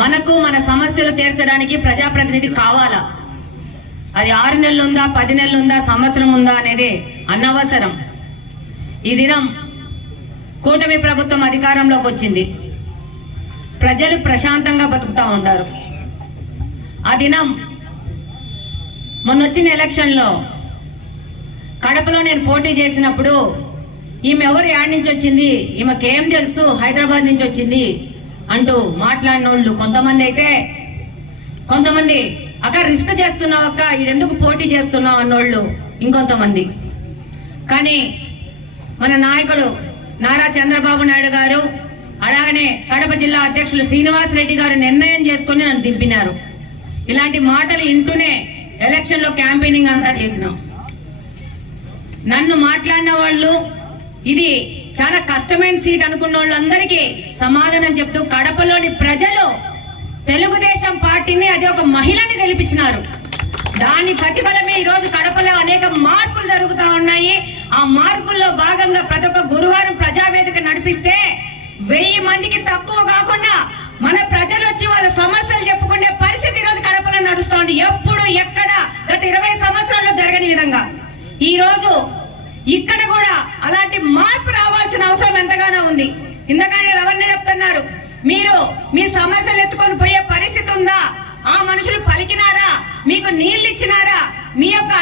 మనకు మన సమస్యలు తీర్చడానికి ప్రజాప్రతినిధి కావాలా? అది 6 నెలలు ఉందా, 10 నెలలు ఉందా, సంవత్సరం ఉందా అనేది అనవసరం. ఈ దినం కూటమి ప్రభుత్వం అధికారంలోకి వచ్చింది. ప్రజలు ప్రశాంతంగా బతుకుతా ఉంటారు. ఆ దినం మొన్నొచ్చిన ఎలక్షన్లో కడపలో నేను పోటీ చేసినప్పుడు ఈమె ఎవరు యాడ్ నుంచి వచ్చింది, ఈమెకేం తెలుసు, హైదరాబాద్ నుంచి వచ్చింది అంటూ మాట్లాడిన వాళ్ళు కొంతమంది అయితే, కొంతమంది అక్క రిస్క్ చేస్తున్నావు అక్క, ఈడెందుకు పోటీ చేస్తున్నావు అన్నోళ్ళు ఇంకొంతమంది. కానీ మన నాయకుడు నారా చంద్రబాబు నాయుడు గారు, అలాగనే కడప జిల్లా అధ్యక్షులు శ్రీనివాసరెడ్డి గారు నిర్ణయం చేసుకుని నన్ను దింపినారు. ఇలాంటి మాటలు వింటూనే ఎలక్షన్ లో క్యాంపెయినింగ్ అంతా చేసినాం. నన్ను మాట్లాడిన వాళ్ళు ఇది చాలా కష్టమైన సీట్ అనుకున్న వాళ్ళందరికీ సమాధానం చెప్తూ కడపలోని ప్రజలు తెలుగుదేశం పార్టీని, అది ఒక మహిళని గెలిపించినారు. దాని ప్రతిఫలమే ఈ రోజు కడపలో అనేక మార్పులు జరుగుతా ఉన్నాయి. ఆ మార్పుల్లో భాగంగా ప్రతి ఒక్క గురువారం ప్రజావేదిక నడిపిస్తే 1000 మందికి తక్కువ కాకుండా మన ప్రజలు వచ్చి వాళ్ళ సమస్యలు చెప్పుకునే పరిస్థితి ఈ రోజు కడపలో నడుస్తోంది. ఎప్పుడు ఎక్కడ గత 20 సంవత్సరాల్లో జరగని విధంగా ఈ రోజు ఇక్కడ కూడా అలాంటి మార్పు రావాల్సిన అవసరం ఎంతగానో ఉంది. ఇంతగానే రవణ చెప్తున్నారు, మీరు మీ సమస్యలు ఎత్తుకొని పోయే పరిస్థితి ఉందా? ఆ మనుషులు పలికినారా? మీకు నీళ్లు ఇచ్చినారా? మీ యొక్క